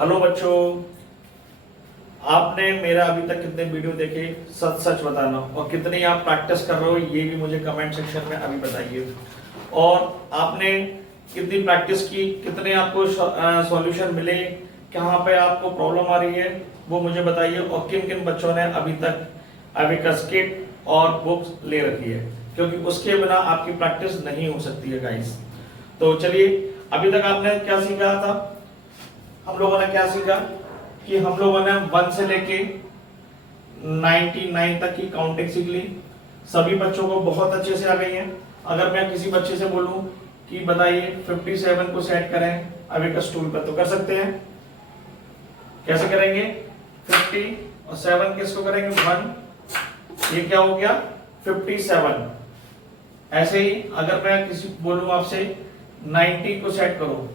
Hello बच्चों, आपने मेरा अभी तक कितने वीडियो देखे सच सच बताना, और कितने आप प्रैक्टिस कर रहे हो ये भी मुझे कमेंट सेक्शन में अभी बताइए। और आपने कितनी प्रैक्टिस की, कितने आपको सॉल्यूशन मिले, कहाँ पे आपको प्रॉब्लम आ रही है वो मुझे बताइए। और किन किन बच्चों ने अभी तक अबेकस किट और बुक्स ले रखी है, क्योंकि उसके बिना आपकी प्रैक्टिस नहीं हो सकती है गाइस। तो चलिए, अभी तक आपने क्या सीखा था? हम लोगों ने क्या सीखा कि हम लोगों ने 1 से लेके 99 तक की काउंटिंग सीख ली। सभी बच्चों को बहुत अच्छे से आ गई है। अगर मैं किसी बच्चे से बोलूं कि बताइए 57 को सेट करें अबेकस टूल पर, तो कर सकते हैं। कैसे करेंगे? 50 और 7 किसको करेंगे? 1। ये क्या हो गया? 57। ऐसे ही अगर मैं किसी बोलूं आपसे 90 को सेट करो,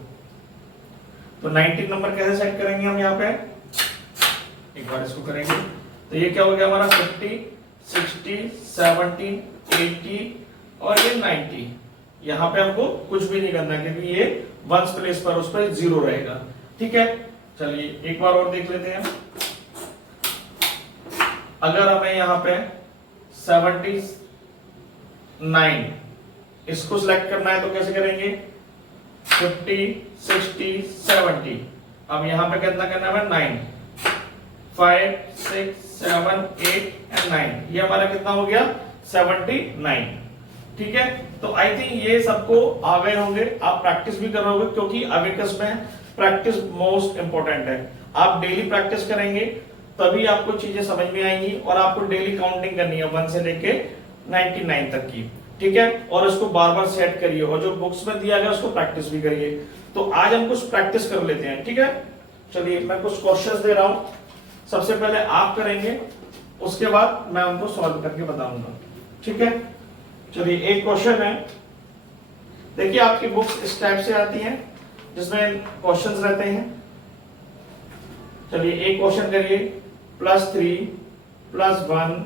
तो 19 नंबर कैसे सेट करेंगे हम? यहाँ पे एक बार इसको करेंगे तो ये क्या हो गया हमारा? 50, 60, 70, 80 और ये 90। यहाँ पे हमको कुछ भी नहीं करना, क्योंकि ये वंस प्लेस पर उस पर 0 रहेगा। ठीक है, चलिए एक बार और देख लेते हैं। अगर हमें यहाँ पे 79 इसको सिलेक्ट करना है तो कैसे करेंगे? 50, 60, 70। अब यहां पे कितना करना है? 9, 5, 6, 7, 8 एंड 9। ये हमारा कितना हो गया? 79। ठीक है, तो आई थिंक ये सबको आ गए होंगे। आप प्रैक्टिस भी कर रहे होंगे, क्योंकि अबेकस में प्रैक्टिस मोस्ट इंपॉर्टेंट है। आप डेली प्रैक्टिस करेंगे तभी आपको चीजें समझ में आएंगी, और आपको डेली काउंटिंग करनी है 1 से लेके 99 तक की। ठीक है, और इसको बार बार सेट करिए, और जो बुक्स में दिया गया उसको प्रैक्टिस भी करिए। तो आज हम कुछ प्रैक्टिस कर लेते हैं। ठीक है, चलिए मैं कुछ क्वेश्चंस दे रहा हूं। सबसे पहले आप करेंगे, उसके बाद मैं उनको सॉल्व करके बताऊंगा। ठीक है, चलिए एक क्वेश्चन है। देखिए आपकी बुक्स इस टाइप से आती हैं जिसमें क्वेश्चंस रहते हैं। चलिए एक क्वेश्चन करिए। +3 +1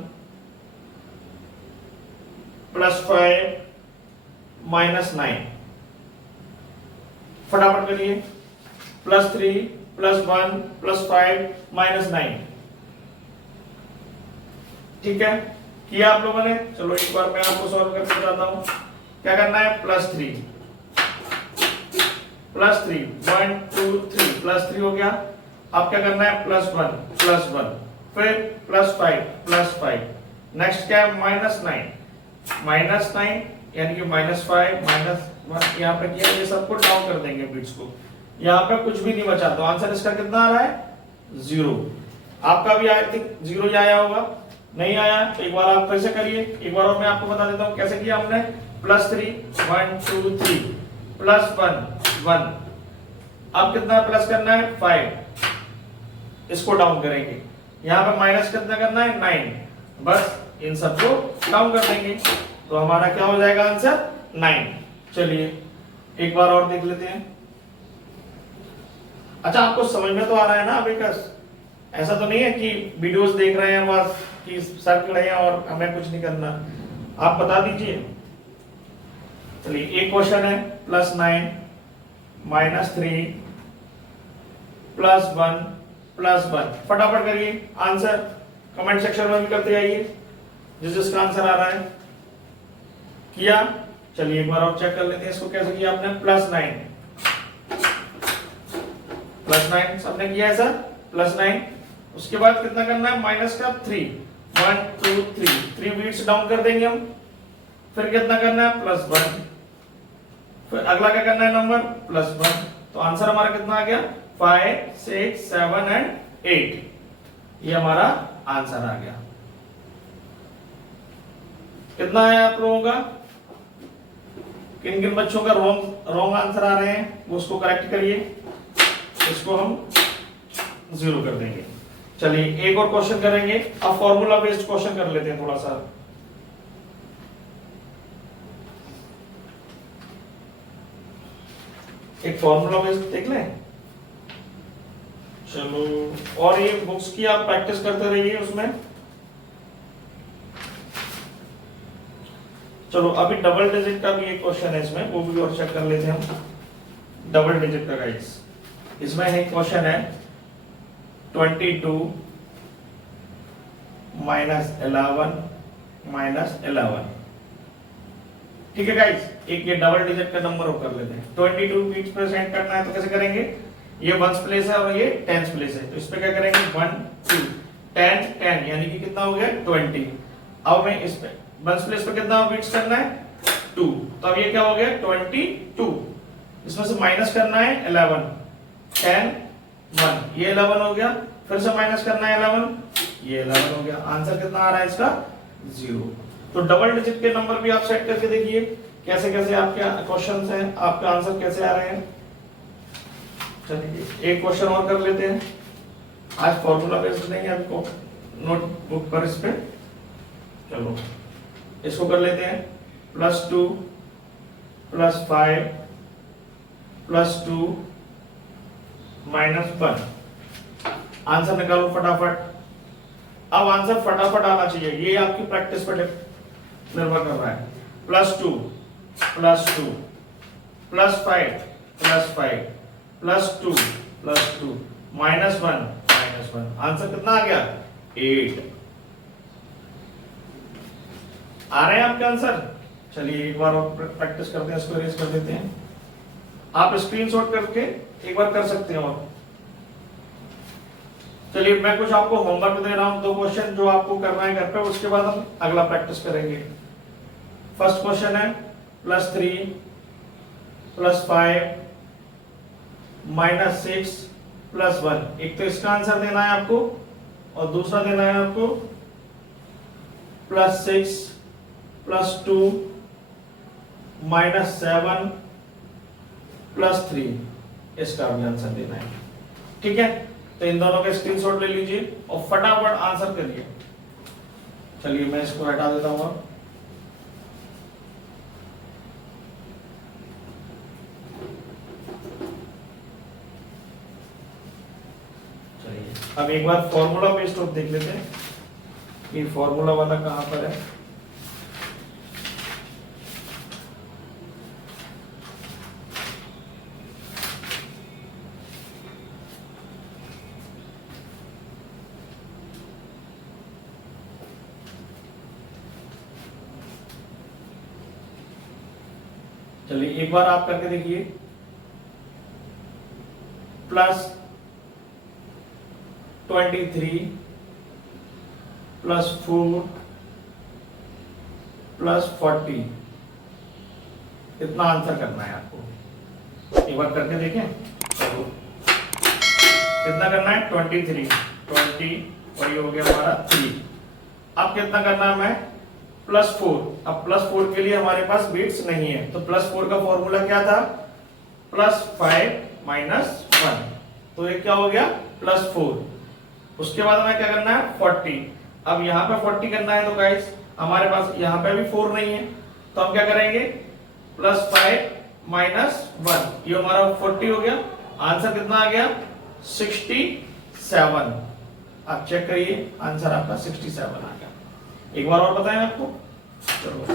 +5 -9। फटाफट करिए। +3 +1 +5 -9। ठीक है, किया आप लोगों ने? चलो एक बार मैं आपको सॉल्व करके बताता हूं। क्या करना है? +3 1 2 3 +3 हो गया। अब क्या करना है? +1 फिर +5 नेक्स्ट क्या है? -9 यानी कि -5 -1 यहाँ पे किया। ये सबको डाउन कर देंगे बिट्स को। यहाँ पे कुछ भी नहीं बचा, तो आंसर इसका कितना आ रहा है? 0। आपका भी आई थिंक 0 ही आया होगा। नहीं आया तो एक बार आप फिर से करिए। एक बार और मैं आपको बता देता हूँ कैसे किया हमने। +3 1 2 3 +1 1। अब कितना प्लस करना है? 5। इसको डाउन करेंगे। यहाँ पे माइनस कितना करना है? 9। बस इन सबको डाउन कर देंगे, तो हमारा क्या हो जाएगा आंसर? 9। चलिए एक बार और देख लेते हैं। अच्छा, आपको समझ में तो आ रहा है ना अबेकस? ऐसा तो नहीं है कि वीडियोस देख रहे हैं बस कि सर खड़े हैं और हमें कुछ नहीं करना। आप बता दीजिए। चलिए एक क्वेश्चन है। +9 -3 +1 फटाफट करिए। आंसर कमेंट सेक्शन में भी करते जाइए जिसका आंसर आ रहा है। किया? चलिए एक बार और चेक कर लेते हैं इसको कैसे किया आपने। +9 सबने किया है सर। +9 उसके बाद कितना करना है? माइनस का 3 1 2 3 बीट्स डाउन कर देंगे हम। फिर कितना करना है? +1। फिर अगला क्या करना है नंबर? +1। तो आंसर हमारा कितना आ गया? 5 6 7 एंड 8। ये हमारा आंसर आ गया। कितना है आप लोगों का? किन किन बच्चों का रॉन्ग आंसर आ रहे हैं वो उसको करेक्ट करिए। इसको हम 0 कर देंगे। चलिए एक और क्वेश्चन करेंगे। अब फॉर्मूला बेस्ड क्वेश्चन कर लेते हैं थोड़ा सा। एक फॉर्मूला बेस्ड देख लें। चलो, और ये बुक्स की आप प्रैक्टिस करते रहिए उसमें। चलो अभी डबल डिजिट का भी एक क्वेश्चन है इसमें, वो भी और चेक कर लेते हैं हम। डबल डिजिट का गाइस इसमें एक क्वेश्चन है 22 माइनस 11 माइनस 11। ठीक है गाइस, एक ये डबल डिजिट का नंबर कर लेते हैं। 22 बीच पे सेंड करना है तो कैसे करेंगे, ये वंस प्लेस है और ये टेंस प्लेस है, तो इस पे क्या करेंगे 1 2 10 10 यानी कि कितना हो गया 20। अब मैं इस पे वंस प्लेस पे कितना बीट्स करना है 2, तो अब ये क्या हो गया 22, इसमें से माइनस करना है 11 10 1, ये 11 हो गया, फिर से माइनस करना है 11, ये 11 हो गया। आंसर कितना आ रहा है इसका 0। तो डबल डिजिट के नंबर भी आप सेट करके देखिए कैसे कैसे आपके क्वेश्चंस हैं, आपके आंसर कैसे आ रहे हैं। चलिए एक क्वेश्चन और कर लेते हैं, आज फॉर्मूला बेस्ड देंगे आपको नोटबुक पर, इस पे चलो इसको कर लेते हैं। +2 +5 +2 -1, आंसर निकालो फटाफट। अब आंसर फटाफट आना चाहिए, ये आपकी प्रैक्टिस पर निर्भर कर रहा है। +2 +2 +5 +5 +2 +2 -1 -1, आंसर कितना आ गया 8। आ रहे हैं आपके आंसर। चलिए एक बार और प्रैक्टिस करते हैं, इसको इरेज कर देते हैं। आप स्क्रीनशॉट करके एक बार कर सकते हैं। और चलिए मैं कुछ आपको होमवर्क दे रहा हूं, 2 क्वेश्चन जो आपको करना है घर पे, उसके बाद हम अगला प्रैक्टिस करेंगे। फर्स्ट क्वेश्चन है +3 +5 -6 +1। एक तो इसका आंसर देना है आपको और दूसरा देना है आपको +6 +2 -7 +3, इसका भी आंसर देना है। ठीक है, तो इन दोनों के स्क्रीनशॉट ले लीजिए और फटाफट आंसर करिए। चलिए मैं इसको हटा देता हूं। चलिए अब एक बार फॉर्मूला पेस्ट ऑफ देख लेते हैं, ये फॉर्मूला वाला कहां पर है। चलिए एक बार आप करके देखिए। +23 +4 +40, इतना आंसर करना है आपको। एक बार करके देखें। चलो कितना करना है 23 20 और ये हो गया हमारा 3। अब कितना करना है हमें +4। अब +4 के लिए हमारे पास बीट्स नहीं है, तो +4 का फॉर्मूला क्या था +5 -1, तो ये क्या हो गया +4। उसके बाद हमें क्या करना है 40। अब यहाँ पे 40 करना है, तो गाइस हमारे पास यहाँ पे भी 4 नहीं है, तो हम क्या करेंगे +5 -1, ये हमारा 40 हो गया। आंसर कितना आ गया 67। आप चेक करिए, आंसर आपका 67 आ गया। एक बार और बताएं आपको। चलो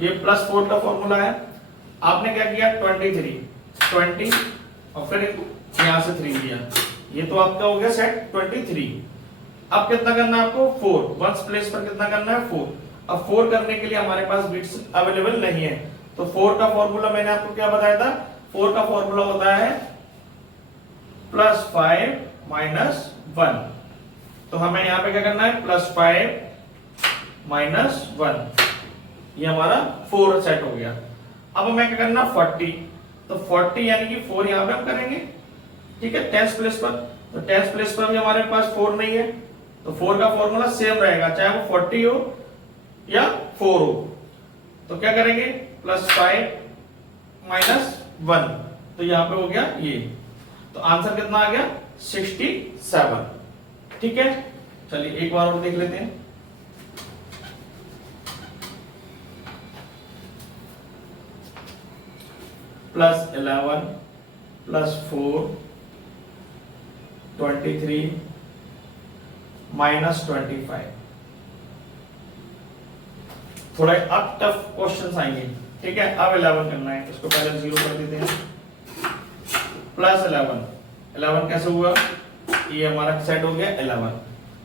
ये +4 का फॉर्मूला है। आपने क्या किया 23 20 और फिर यहां से 3 दिया, ये तो आपका हो गया सेट 23। अब कितना करना है आपको 4, वंस प्लेस पर कितना करना है 4। अब 4 करने के लिए हमारे पास बिट्स अवेलेबल नहीं है, तो 4 का फॉर्मूला मैंने आपको क्या बताया था, 4 का फॉर्मूला होता है +5 -1। तो हमें यहां पे क्या करना है +5 -1, ये हमारा 4 सेट हो गया। अब हमें क्या करना 40, तो 40 यानी कि 4 यहां पे हम करेंगे। ठीक है, टेंस प्लेस पर, तो टेंस प्लेस पर भी हमारे पास 4 नहीं है, तो 4 का फॉर्मूला सेम रहेगा, चाहे वो 40 हो या 4 हो। तो क्या करेंगे +5 -1, तो यहां पे हो गया ये, तो आंसर कितना आ गया 67। ठीक है, चलिए एक बार और देख लेते हैं। +11 +4 23 -25। थोड़ा अब टफ क्वेश्चंस आएंगे। ठीक है, अब 11 करना है, इसको पहले 0 कर देते हैं। +11 11 कैसे हुआ, ये हमारा सेट हो गया 11।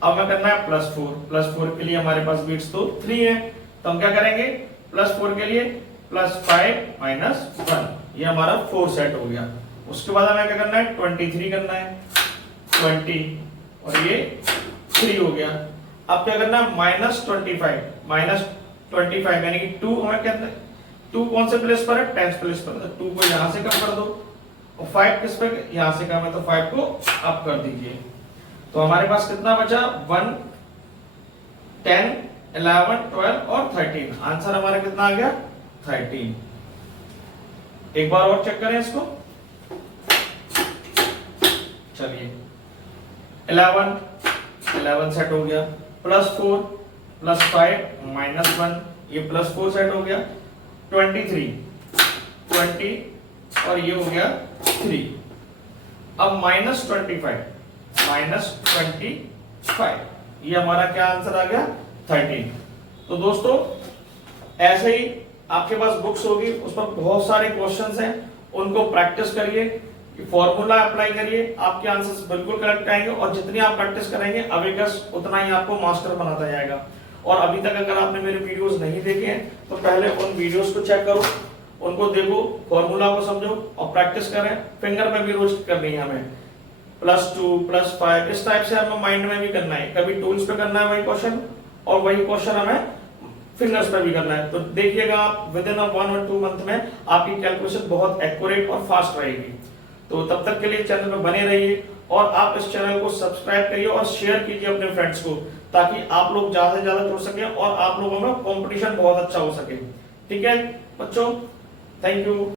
अब हमें करना है +4 के लिए हमारे पास बिट्स तो 3 है, तो हम क्या करेंगे +4 के लिए +5 - 1, ये हमारा 4 सेट हो गया। उसके बाद हमें क्या करना है 23 करना है, 20 और ये 3 हो गया। अब क्या करना है -25 यानी कि 2 हमें क्या, 2 कौन से प्लेस पर है 10th प्लेस पर, तो 2 को यहां से कम कर दो और 5 किस पे यहां से कम है तो 5 को अप कर दीजिए। तो हमारे पास कितना बचा 1 10 11 12 और 13, आंसर हमारा कितना आ गया 13। एक बार और चेक करें इसको, चलिए 11 सेट हो गया, +4 +5 -1, ये +4 सेट हो गया, 23 20 और ये हो गया 3। अब -25 ये हमारा क्या आंसर आ गया 13। तो दोस्तों ऐसे ही आपके पास बुक्स होगी, उस पर बहुत सारे क्वेश्चंस हैं, उनको प्रैक्टिस करिए, फॉर्मूला अप्लाई करिए, आपके आंसर्स बिल्कुल करेक्ट आएंगे और जितनी आप प्रैक्टिस करेंगे अबेकस उतना ही आपको मास्टर बनाता जाएगा। और अभी तक अगर आपने मेरे वीडियोस नहीं देखे हैं तो पहले उन वीडियोस को चेक करो, उनको देखो, फॉर्मूला को समझो और प्रैक्टिस करें। फिंगर में भी रोज करनी है हमें, +2 +5 इस टाइप से हमें माइंड में भी करना है, कभी टूल्स पे करना है वही क्वेश्चन और वही क्वेश्चन हमें फिंगर्स पे भी करना है। तो देखिएगा आप विद इन 1 और 2 मंथ में आपकी कैलकुलेशन बहुत एक्यूरेट और फास्ट रहेगी। तो तब तक के लिए चैनल में बने रहिए और आप इस चैनल को सब्सक्राइब करिए और शेयर कीजिए अपने फ्रेंड्स को, ताकि आप लोग ज्यादा से ज्यादा जुड़ सके और आप लोगों में कंपटीशन बहुत अच्छा हो सके। ठीक है बच्चों, थैंक यू।